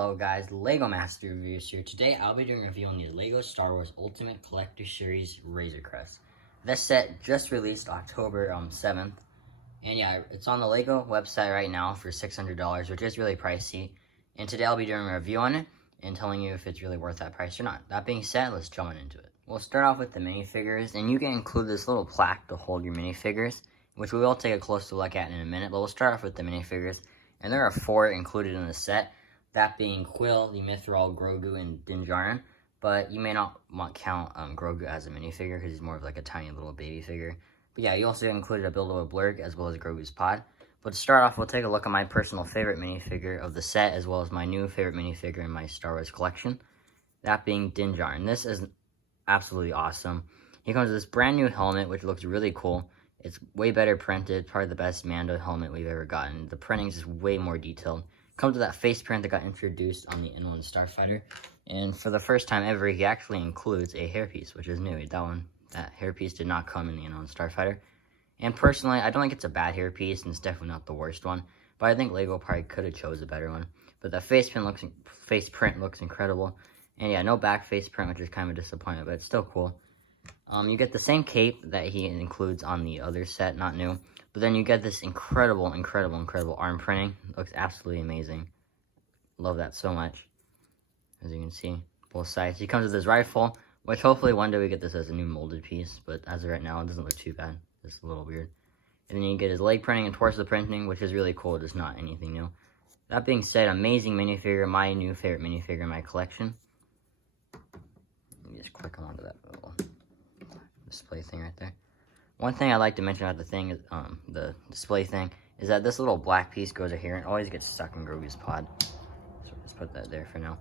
Hello guys, Lego Master Reviews here. Today I'll be doing a review on the Lego Star Wars Ultimate Collector Series Razor Crest. This set just released October 7th. And yeah, it's on the Lego website right now for $600, which is really pricey. And today I'll be doing a review on it and telling you if it's really worth that price or not. That being said, let's jump into it. We'll start off with the minifigures, and you can include this little plaque to hold your minifigures, which we will take a closer look at in a minute, but we'll start off with the minifigures. And there are 4 included in the set. That being Quill, the Mythrol, Grogu, and Din Djarin. But you may not count Grogu as a minifigure because he's more of like a tiny little baby figure. But yeah, you also included a build-up blurg as well as Grogu's pod. But to start off, we'll take a look at my personal favorite minifigure of the set as well as my new favorite minifigure in my Star Wars collection. That being Din Djarin. This is absolutely awesome. He comes with this brand new helmet which looks really cool. It's way better printed, probably the best Mando helmet we've ever gotten. The printing is just way more detailed. Comes with that face print that got introduced on the N1 Starfighter, and for the first time ever, he actually includes a hairpiece, which is new. That hairpiece did not come in the N1 Starfighter, and personally, I don't think it's a bad hairpiece, and it's definitely not the worst one, but I think Lego probably could have chose a better one. But the face print looks incredible, and yeah, no back face print, which is kind of a disappointment, but it's still cool. You get the same cape that he includes on the other set, not new. But then you get this incredible arm printing. It looks absolutely amazing. Love that so much. As you can see, both sides. He comes with his rifle, which hopefully one day we get this as a new molded piece. But as of right now, it doesn't look too bad. Just a little weird. And then you get his leg printing and torso printing, which is really cool. Just not anything new. That being said, amazing minifigure. My new favorite minifigure in my collection. Let me just click onto that little display thing right there. One thing I'd like to mention about the thing, the display thing, is that this little black piece goes here and always gets stuck in Grogu's pod. So just put that there for now.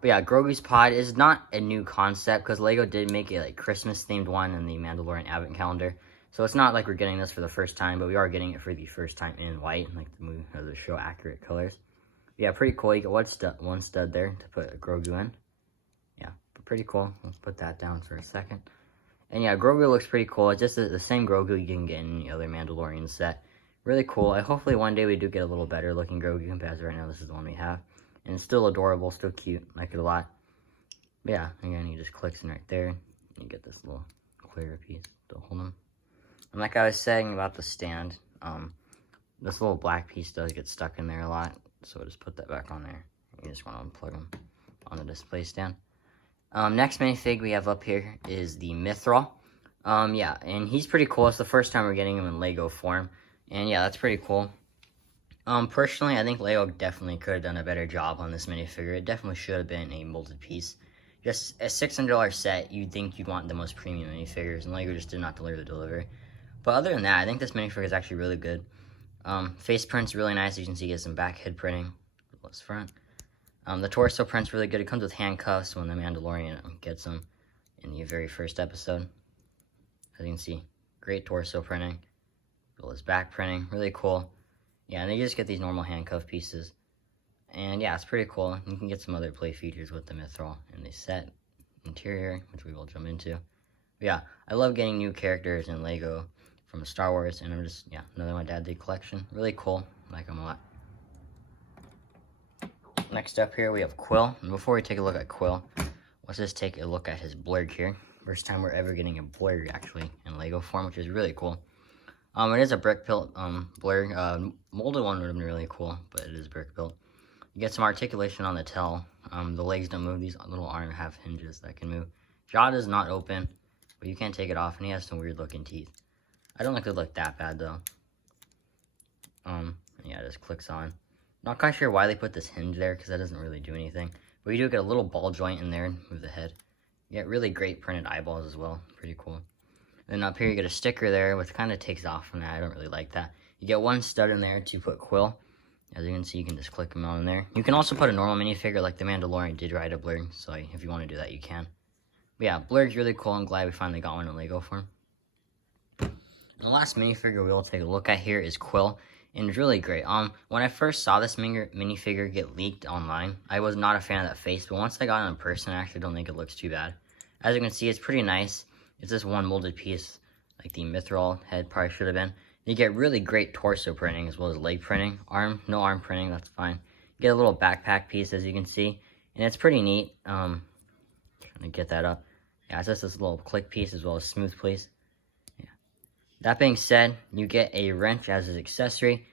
But yeah, Grogu's pod is not a new concept because Lego did make a like Christmas themed one in the Mandalorian Advent calendar. So it's not like we're getting this for the first time, but we are getting it for the first time in white, like the movie or the show accurate colors. But yeah, pretty cool. You get one stud there to put a Grogu in. Yeah, but pretty cool. Let's put that down for a second. And yeah, Grogu looks pretty cool. It's just the same Grogu you can get in the other Mandalorian set. Really cool. Hopefully one day we do get a little better looking Grogu, but as right now this is the one we have. And it's still adorable, still cute. Like it a lot. But yeah, again, he just clicks in right there. You get this little clear piece to hold him. And like I was saying about the stand, this little black piece does get stuck in there a lot. So we'll just put that back on there. You just want to unplug them on the display stand. Next minifig we have up here is the Mythrol. Yeah, and he's pretty cool. It's the first time we're getting him in Lego form. And yeah, that's pretty cool. Personally, I think Lego definitely could have done a better job on this minifigure. It definitely should have been a molded piece. Just a $600 set, you'd think you'd want the most premium minifigures, and Lego just did not deliver. But other than that, I think this minifigure is actually really good. Face print's really nice. You can see he has some back head printing. Let's front. The torso print's really good. It comes with handcuffs when the Mandalorian gets them in the very first episode. As you can see, great torso printing. As well as back printing, really cool. Yeah, and you just get these normal handcuff pieces. And yeah, it's pretty cool. You can get some other play features with the Mythrol in the set interior, which we will jump into. But yeah, I love getting new characters in Lego from Star Wars, and another one my dad did collection. Really cool. I like them a lot. Next up here, we have Quill. And before we take a look at Quill, let's just take a look at his blurg here. First time we're ever getting a blurg, actually, in Lego form, which is really cool. It is a brick-built blurg. Molded one would have been really cool, but it is brick-built. You get some articulation on the tail. The legs don't move. These little arm have hinges that can move. Jaw is not open, but you can't take it off, and he has some weird-looking teeth. I don't think it look that bad, though. Yeah, it just clicks on. Not quite sure why they put this hinge there, because that doesn't really do anything. But you do get a little ball joint in there, move the head. You get really great printed eyeballs as well, pretty cool. And then up here you get a sticker there, which kind of takes off from that. I don't really like that. You get one stud in there to put Quill. As you can see, you can just click them on there. You can also put a normal minifigure like the Mandalorian did ride a blurg, so if you want to do that, you can. But yeah, blurg's really cool. I'm glad we finally got one in Lego form. And the last minifigure we will take a look at here is Quill. And it's really great. When I first saw this minifigure get leaked online, I was not a fan of that face, but once I got it in person, I actually don't think it looks too bad. As you can see, it's pretty nice. It's just one molded piece, like the Mythrol head probably should have been. You get really great torso printing as well as leg printing. No arm printing, that's fine. get a little backpack piece, as you can see, and it's pretty neat. Trying to get that up. Yeah, it's just this little click piece as well as smooth piece. Yeah. That being said, you get a wrench as an accessory,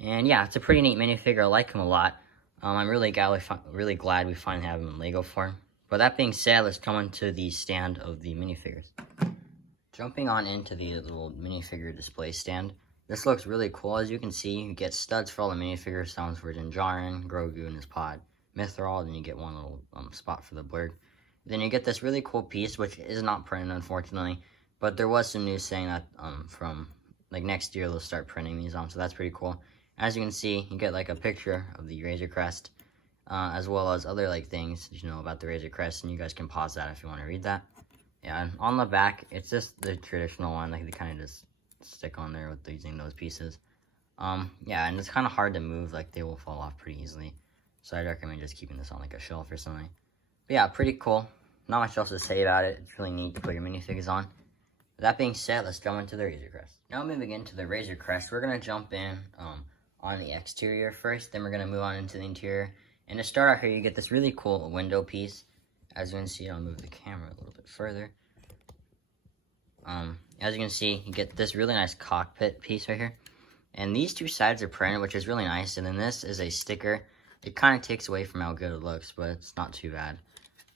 and yeah, it's a pretty neat minifigure. I like him a lot. I'm really glad we finally have him in Lego form. But that being said, let's come into the stand of the minifigures. Jumping on into the little minifigure display stand. This looks really cool. As you can see, you get studs for all the minifigures. Sounds for Din Djarin, Grogu and his pod, Mithril, then you get one little spot for the blurg. Then you get this really cool piece, which is not printed, unfortunately. But there was some news saying that from like next year they'll start printing these on, so that's pretty cool. As you can see, you get like a picture of the Razor Crest, as well as other like things you know about the Razor Crest, and you guys can pause that if you want to read that. Yeah, and on the back, it's just the traditional one, like they kind of just stick on there with using those pieces. Yeah, and it's kind of hard to move, like they will fall off pretty easily. So I'd recommend just keeping this on like a shelf or something. But yeah, pretty cool. Not much else to say about it. It's really neat to put your minifigs on. With that being said, let's jump into the Razor Crest. Now moving into the Razor Crest, we're going to jump in on the exterior first, then we're going to move on into the interior. And to start out here, you get this really cool window piece. As you can see, I'll move the camera a little bit further. As you can see, you get this really nice cockpit piece right here. And these two sides are printed, which is really nice. And then this is a sticker. It kind of takes away from how good it looks, but it's not too bad.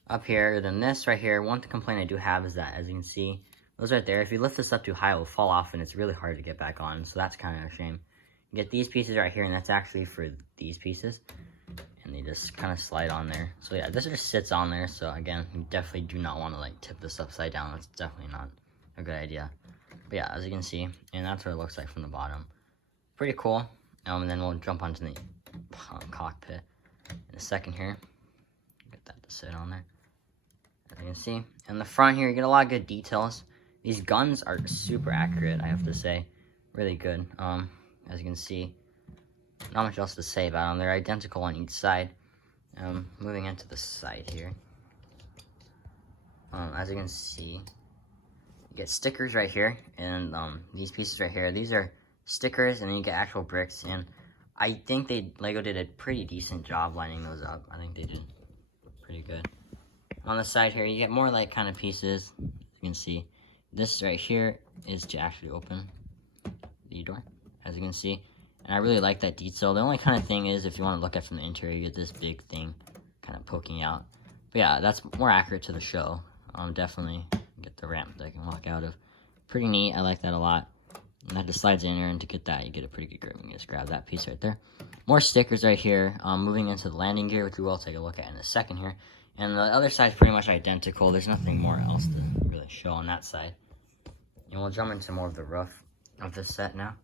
Up here, then this right here, one complaint I do have is that, as you can see, those right there, if you lift this up too high, it will fall off, and it's really hard to get back on. So that's kind of a shame. You get these pieces right here, and that's actually for these pieces. And they just kind of slide on there. So yeah, this just sits on there. So again, you definitely do not want to like tip this upside down. That's definitely not a good idea. But yeah, as you can see, and that's what it looks like from the bottom. Pretty cool. And then we'll jump onto the cockpit in a second here. Get that to sit on there. As you can see, in the front here, you get a lot of good details. These guns are super accurate, I have to say. Really good. As you can see, not much else to say about them. They're identical on each side. Moving into the side here. As you can see, you get stickers right here, and these pieces right here. These are stickers, and then you get actual bricks. And I think Lego did a pretty decent job lining those up. I think they did pretty good. On the side here, you get more like kind of pieces. You can see this right here is to actually open the door, as you can see. And I really like that detail. The only kind of thing is, if you want to look at from the interior, you get this big thing kind of poking out. But yeah, that's more accurate to the show. Definitely get the ramp that I can walk out of. Pretty neat. I like that a lot. And that just slides in there, and to get that, you get a pretty good grip. You can just grab that piece right there. More stickers right here. Moving into the landing gear, which we will take a look at in a second here. And the other side is pretty much identical. There's nothing more else to really show on that side. And we'll jump into more of the roof of this set now.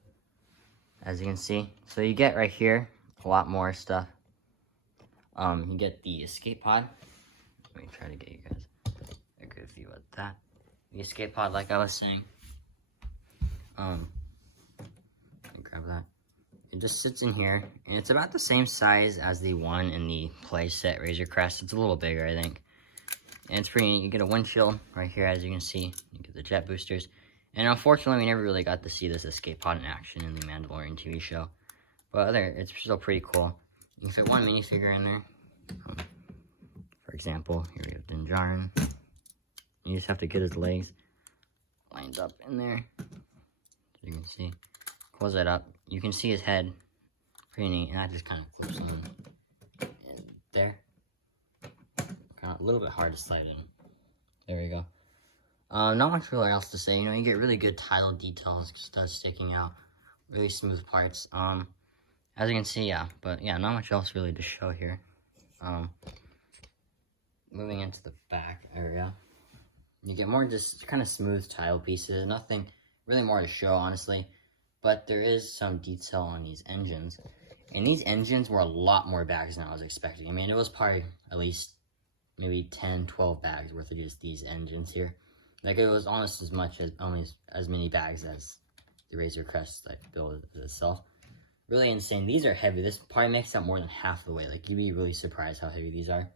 As you can see, so you get right here a lot more stuff. You get the escape pod. Let me try to get you guys a good view of that. The escape pod, like I was saying. Let me grab that. It just sits in here, and it's about the same size as the one in the play set Razor Crest. It's a little bigger, I think. And it's pretty neat. You get a windshield right here, as you can see. You get the jet boosters. And unfortunately, we never really got to see this escape pod in action in the Mandalorian TV show. But it's still pretty cool. You can fit one minifigure in there. For example, here we have Din Djarin. You just have to get his legs lined up in there. So you can see. Close that up. You can see his head. Pretty neat. And that just kind of clips on in there. Kind of a little bit hard to slide in. There we go. Not much really else to say. You know, you get really good tile details, stuff sticking out, really smooth parts. As you can see, yeah. But yeah, not much else really to show here. Moving into the back area, you get more just kind of smooth tile pieces. Nothing really more to show, honestly. But there is some detail on these engines. And these engines were a lot more bags than I was expecting. I mean, it was probably at least maybe 10, 12 bags worth of just these engines here. Like, it was almost as much as, almost as many bags as the Razor Crest like build itself. Really insane. These are heavy. This probably makes up more than half the weight. Like, you'd be really surprised how heavy these are.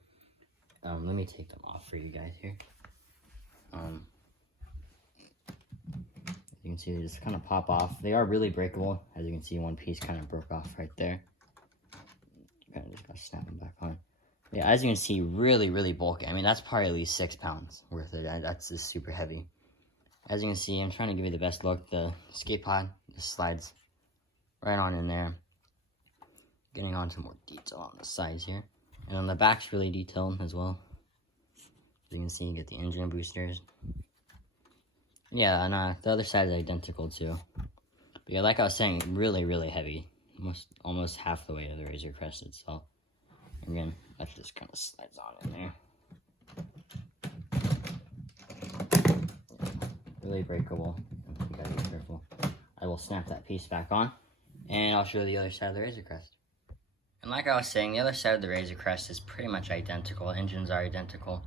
Let me take them off for you guys here. You can see they just kind of pop off. They are really breakable. As you can see, one piece kind of broke off right there. kind of just gotta snap them back on. Yeah, as you can see, really, really bulky. I mean, that's probably at least 6 pounds worth of that. That's just super heavy. As you can see, I'm trying to give you the best look. The skate pod just slides right on in there. Getting on to more detail on the sides here. And on the back's really detailed as well. As you can see, you get the engine boosters. Yeah, and the other side is identical too. But yeah, like I was saying, really, really heavy. Almost half the weight of the Razor Crest itself. Again, that just kind of slides on in there. Really breakable. You gotta be careful. I will snap that piece back on, and I'll show you the other side of the Razor Crest. And like I was saying, the other side of the Razor Crest is pretty much identical. Engines are identical.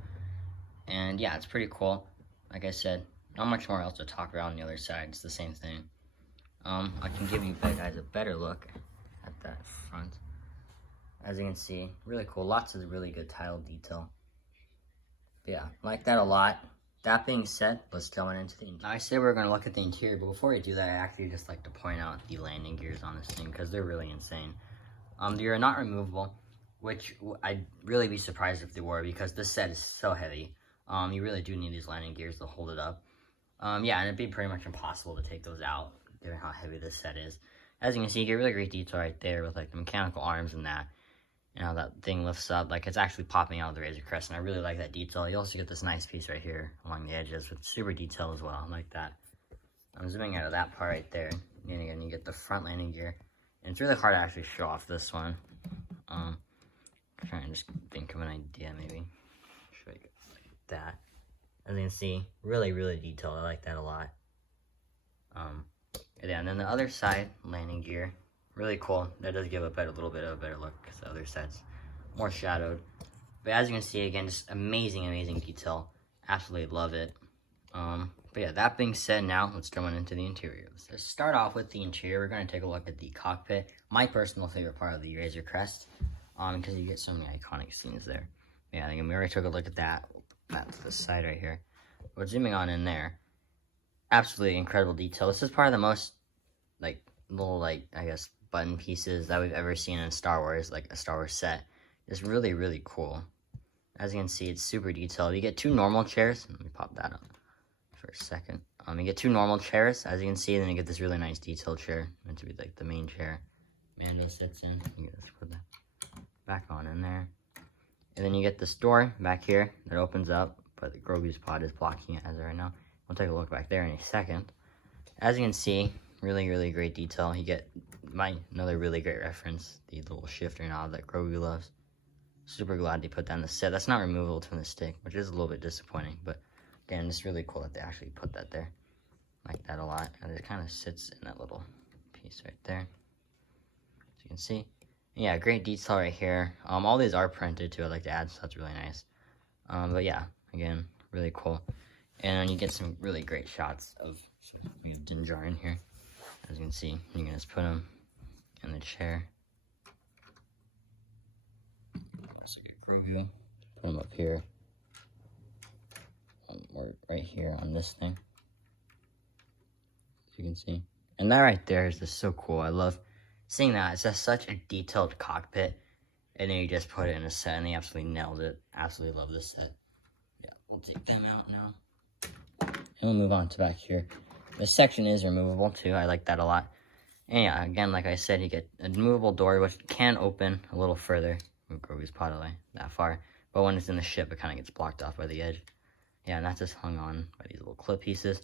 And yeah, it's pretty cool. Like I said, not much more else to talk about on the other side. It's the same thing. I can give you guys a better look at that front. As you can see, really cool. Lots of really good tile detail. But yeah, like that a lot. That being said, let's go into the interior. Now, I said we're going to look at the interior, but before we do that, I actually just like to point out the landing gears on this thing because they're really insane. They are not removable, which I'd really be surprised if they were because this set is so heavy. You really do need these landing gears to hold it up. Yeah, and it'd be pretty much impossible to take those out, given how heavy this set is. As you can see, you get really great detail right there with like the mechanical arms and that. And how that thing lifts up, like it's actually popping out of the Razor Crest, and I really like that detail. You also get this nice piece right here along the edges with super detail as well, like that. I'm zooming out of that part right there, and again, you get the front landing gear. And it's really hard to actually show off this one. Trying to just think of an idea, maybe. Show you like that. As you can see, really, really detailed. I like that a lot. Yeah, and then the other side, landing gear, really cool. That does give a little bit of a better look because the other side's more shadowed. But as you can see, again, just amazing, amazing detail. Absolutely love it. But yeah, that being said, now let's go into the interior. To start off with the interior, we're going to take a look at the cockpit. My personal favorite part of the Razor Crest, because you get so many iconic scenes there. Yeah, again, we already took a look at that. That's the side right here. But zooming on in there, absolutely incredible detail. This is part of the most, like, little, like, I guess, button pieces that we've ever seen in Star Wars, like a Star Wars set. It's really, really cool. As you can see, it's super detailed. You get 2 normal chairs. Let me pop that up for a second. You get 2 normal chairs, as you can see, and then you get this really nice detailed chair, meant to be like the main chair Mando sits in. You just put that back on in there. And then you get this door back here that opens up, but the Grogu's pod is blocking it as of right now. We'll take a look back there in a second. As you can see, really, really great detail. You get another really great reference, the little shifter knob that Grogu loves. Super glad they put that in the set. That's not removable from the stick, which is a little bit disappointing, but again, it's really cool that they actually put that there. Like that a lot, and it kind of sits in that little piece right there, as you can see. Yeah, great detail right here. All these are printed too, I'd like to add, so that's really nice. But yeah, again, really cool. And then you get some really great shots of, so we have Din Djarin here. As you can see, you can just put him in the chair. Also get Grogu, put him up here, or right here on this thing. As you can see. And that right there is just so cool. I love seeing that. It's just such a detailed cockpit. And then you just put it in a set, and they absolutely nailed it. Absolutely love this set. Yeah, we'll take them out now. And we'll move on to back here. This section is removable too. I like that a lot. And yeah, again, like I said, you get a removable door, which can open a little further. Move Grogu's pod away that far. But when it's in the ship, it kind of gets blocked off by the edge. Yeah, and that's just hung on by these little clip pieces.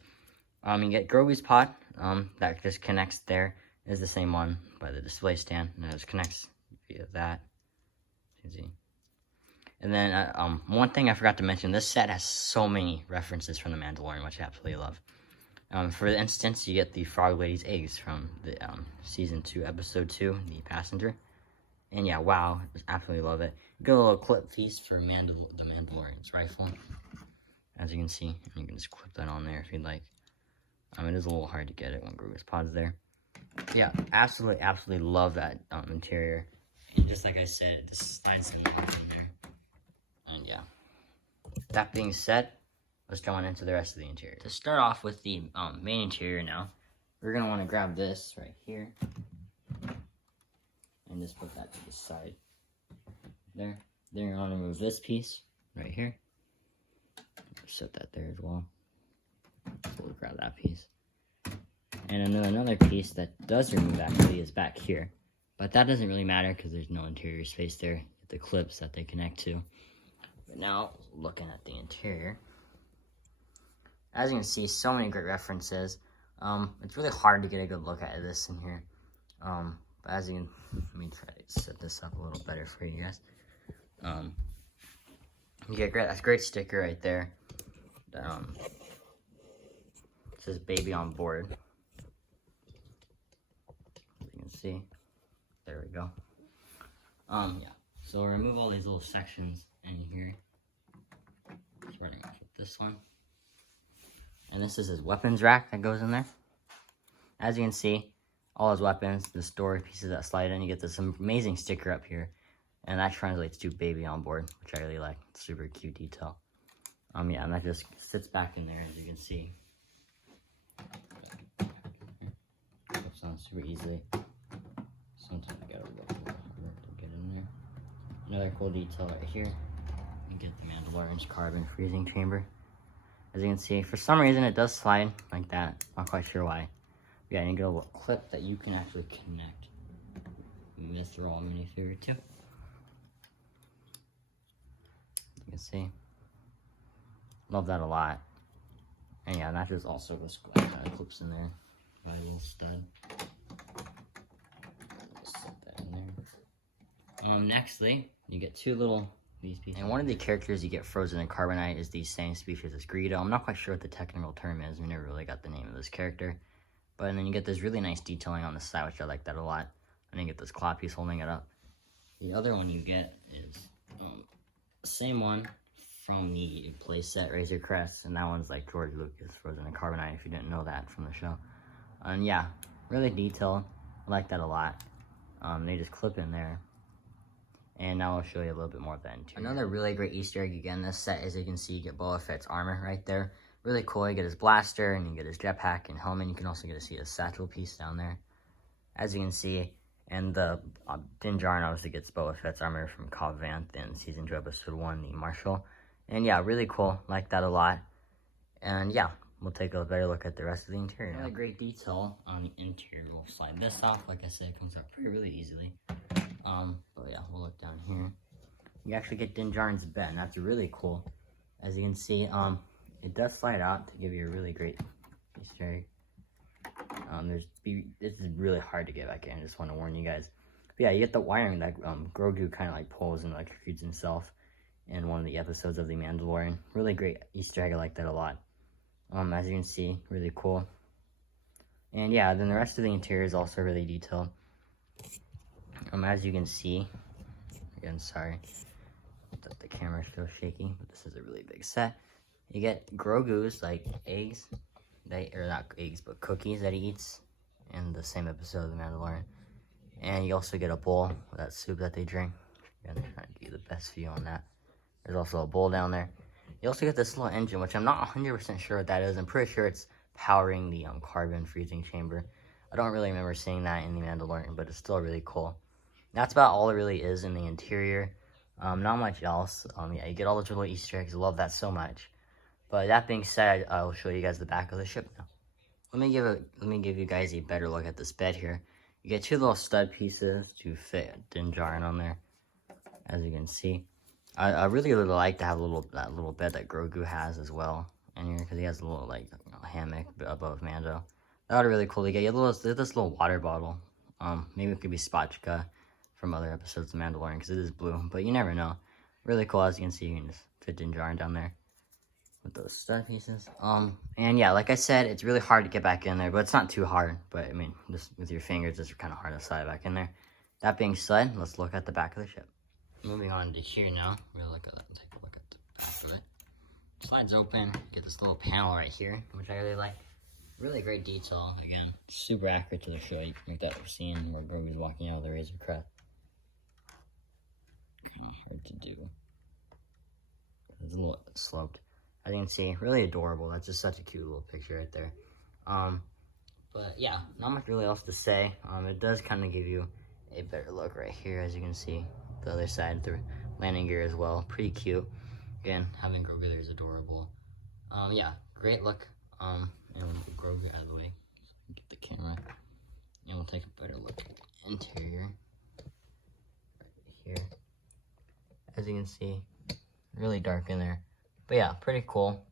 You get Grogu's pod. That just connects there. Is the same one by the display stand. And it just connects via that. You can see. And then one thing I forgot to mention, this set has so many references from The Mandalorian, which I absolutely love. For instance, you get the Frog Lady's eggs from the Season 2, Episode 2, The Passenger. And yeah, wow, just absolutely love it. You get a little clip piece for the Mandalorian's rifle. As you can see, you can just clip that on there if you'd like. It is a little hard to get it when Grogu's pod's there. Yeah, absolutely, absolutely love that interior. And just like I said, this slides in there. And yeah, that being said, let's go on into the rest of the interior. To start off with the main interior now, we're going to want to grab this right here and just put that to the side. there. Then you're going to remove this piece right here. Set that there as well. So we'll grab that piece. And then another piece that does remove actually is back here. But that doesn't really matter because there's no interior space there. The clips that they connect to. But now, looking at the interior. As you can see, so many great references. It's really hard to get a good look at this in here. But as you can, let me try to set this up a little better for you guys. You get that's a great sticker right there. It says "Baby on Board." As you can see, there we go. Yeah. So remove all these little sections in here. Starting off with this one. And this is his weapons rack that goes in there. As you can see, all his weapons, the storage pieces that slide in, you get this amazing sticker up here. And that translates to "Baby on Board," which I really like. It's super cute detail. Yeah, and that just sits back in there, as you can see. Clips on super easily. Sometimes I gotta work a little harder to get in there. Another cool detail right here. You get the Mandalorian's carbon freezing chamber. As you can see, for some reason it does slide like that. Not quite sure why. But yeah, you get a little clip that you can actually connect with the raw minifigure too. You can see. Love that a lot. And yeah, that just also goes clips in there by a little stud. Just set that in there. Nextly, you get these pieces. And one of the characters you get frozen in carbonite is the same species as Greedo. I'm not quite sure what the technical term is. We never really got the name of this character. But then you get this really nice detailing on the side, which I like that a lot. And you get this claw piece holding it up. The other one you get is the same one from the playset Razor Crest, and that one's like George Lucas frozen in carbonite, if you didn't know that from the show. And yeah, really detailed. I like that a lot. They just clip in there. And now I'll show you a little bit more of that interior. Another really great Easter egg you get in this set is, you can see, you get Boba Fett's armor right there. Really cool. You get his blaster, and you get his jetpack and helmet. You can also get to see his satchel piece down there, as you can see. And the Din Djarin obviously gets Boba Fett's armor from Cobb Vanth in Season 2, Episode 1, the Marshal. And yeah, really cool. Like that a lot. And yeah, we'll take a better look at the rest of the interior. Another great detail on the interior. We'll slide this off. Like I said, it comes out really easily. But yeah, we'll look down here. You actually get Din Djarin's bed, and that's really cool. As you can see, it does slide out to give you a really great Easter egg. This is really hard to get back in. I just want to warn you guys. But yeah, you get the wiring that Grogu kind of like pulls and electrocutes himself in one of the episodes of The Mandalorian. Really great Easter egg. I like that a lot. As you can see, really cool. And yeah, then the rest of the interior is also really detailed. As you can see, again, sorry that the camera feels shaky, but this is a really big set. You get Grogu's like eggs, or not eggs, but cookies that he eats in the same episode of The Mandalorian. And you also get a bowl of that soup that they drink. Again, trying to give you the best view on that. There's also a bowl down there. You also get this little engine, which I'm not 100% sure what that is. I'm pretty sure it's powering the carbon freezing chamber. I don't really remember seeing that in The Mandalorian, but it's still really cool. That's about all it really is in the interior. Not much else. Yeah, you get all those little Easter eggs. I love that so much. But that being said, I'll show you guys the back of the ship now. Let me give you guys a better look at this bed here. You get two little stud pieces to fit Din Djarin on there, as you can see. I really would like to have that little bed that Grogu has as well in here, because he has a little hammock above Mando. That would be really cool to get. You have this little water bottle. Maybe it could be Spotchka from other episodes of Mandalorian, because it is blue, but you never know. Really cool. As you can see, you can just fit Din Djarin down there with those stud pieces. And yeah, like I said, it's really hard to get back in there, but it's not too hard. But I mean, just with your fingers, it's kind of hard to slide back in there. That being said, let's look at the back of the ship. Moving on to here now, we'll take a look at the back of it. Slides open, you get this little panel right here, which I really like. Really great detail, again, super accurate to the show. You can make that scene where Grogu's walking out of the Razor Crest. Kind of hard to do. It's a little sloped. As you can see, really adorable. That's just such a cute little picture right there. But yeah, not much really else to say. It does kind of give you a better look right here, as you can see. The other side, landing gear as well. Pretty cute. Again, having Grogu there is adorable. Yeah, great look. And we'll move Grogu out of the way. So get the camera. And we'll take a better look at the interior. Right here. As you can see, really dark in there. But yeah, pretty cool.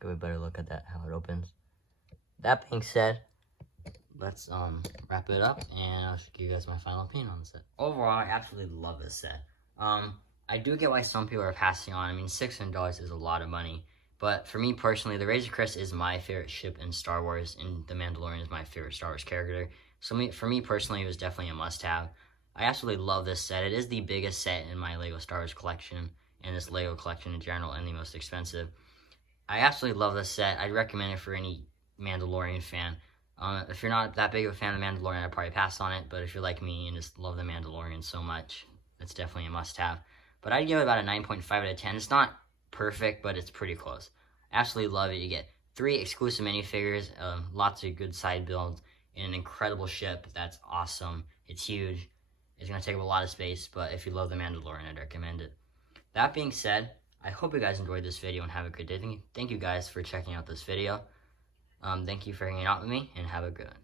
Give a better look at that, how it opens. That being said, let's wrap it up, and I'll give you guys my final opinion on the set. Overall, I absolutely love this set. I do get why some people are passing on. I mean, $600 is a lot of money, but for me personally, the Razor Crest is my favorite ship in Star Wars, and the Mandalorian is my favorite Star Wars character. So for me personally, it was definitely a must-have. I absolutely love this set. It is the biggest set in my LEGO Star Wars collection, and this LEGO collection in general, and the most expensive. I absolutely love this set. I'd recommend it for any Mandalorian fan. If you're not that big of a fan of the Mandalorian, I'd probably pass on it, but if you're like me and just love the Mandalorian so much, it's definitely a must-have. But I'd give it about a 9.5 out of 10. It's not perfect, but it's pretty close. Absolutely love it. You get 3 exclusive minifigures, lots of good side builds, and an incredible ship that's awesome. It's huge. It's going to take up a lot of space, but if you love the Mandalorian, I'd recommend it. That being said, I hope you guys enjoyed this video and have a good day. Thank you guys for checking out this video. Thank you for hanging out with me, and have a good one.